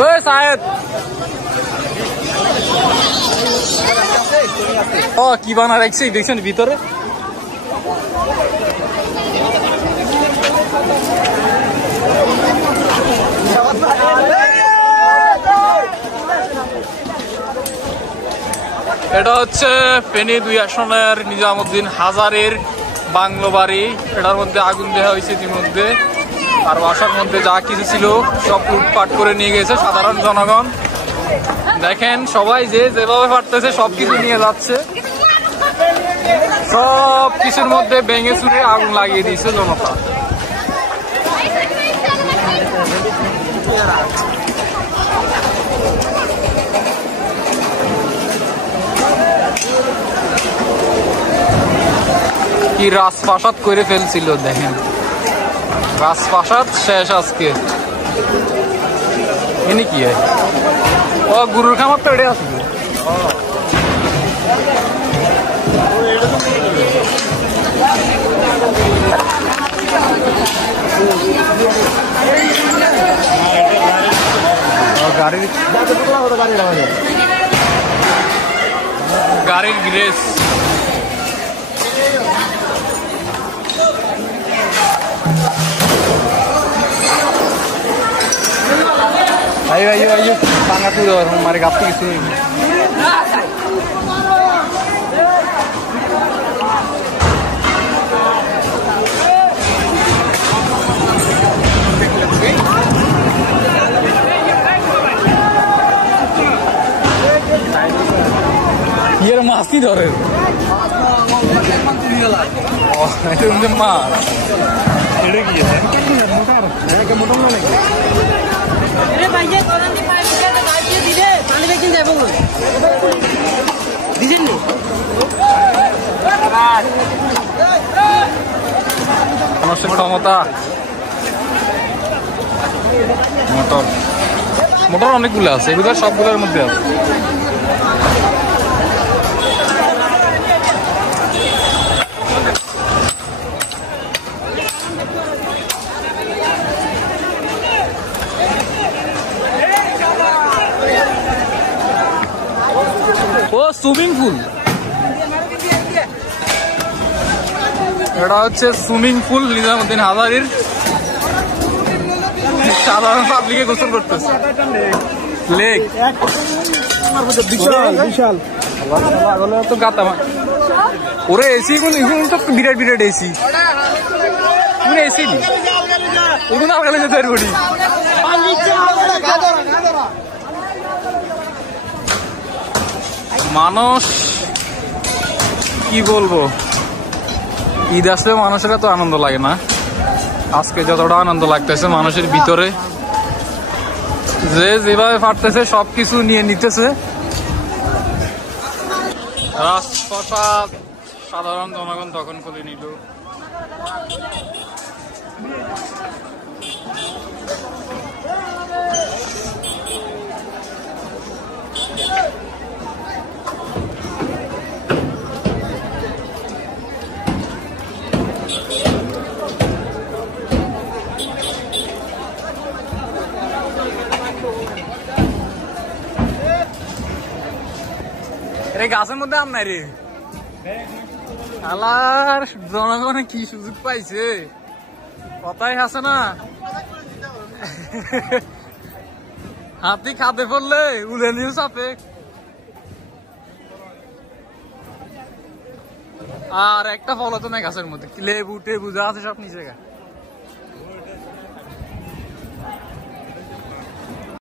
ওই সাহেব ও কি বানা রাখছে দেখছেন ভিতরে। এটা হচ্ছে ফেনী 2 আসনের নিজামুদ্দিন হাজারের বাংলো বাড়ি। এটার মধ্যে আগুন দেওয়া হয়েছে ইতিমধ্যে, আর বাসার মধ্যে যা কিছু ছিল সব লুটপাট করে নিয়ে গেছে সাধারণ জনগণ। দেখেন সবাই যে যেভাবে পারতেছে সবকিছু নিয়ে যাচ্ছে, সব কিছুর মধ্যে ভেঙে চুরে আগুন লাগিয়ে দিয়েছে জনতা। কি রাজপ্রাসাদ করে ফেলছিল দেখেন, রাজপ্রাসাদ শেষ আজকে। এনে কি হয় ও গুরুর খামার তো এটাই আছে। গাড়ির grace ayo ayo ayo sangat tuh orang mari kapti gitu. Iya masih dore. Oh itu udah mah. Ini gitu. Motor. Kayak motor mana? अरे भैया कौन सी पाइप के तो गाड़ी दीजिए पानी में किन जाबो दीजिए नी মানুষের ক্ষমতা মোটর মোটর অনেকগুলো আছে, এগুলো সবগুলোর মধ্যে আছে। ও সুইমিং পুল, এটা হচ্ছে সুইমিং পুল নিজামুদ্দিন হাজারির। সাধারণ পাবলিকে গোসল করতেছে। লেক বিশাল তো গাতা ওরে এসি তো বিরাট বিরাট এসি এসি নি ওগুলো আগে যেতে পারবো। মানুষ কি বলবো, ঈদ আসলে মানুষের তো আনন্দ লাগে না। আজকে যতটা আনন্দ লাগতেছে মানুষের ভিতরে, যে যেভাবে পারতেছে সবকিছু নিয়ে নিতেছে। রাজপ্রাসাদ সাধারণ জনগণ তখন খুলে নিল। গাছের মধ্যে আম নাই রে, আলার জনগণে কি সুযোগ পাইছে কথাই আছে না। হাতি খাতে পড়লে উলে নিয়ে চাপে। আর একটা ফল তো নাই গাছের মধ্যে, লেবু টেবু যা আছে সব নিচে গা।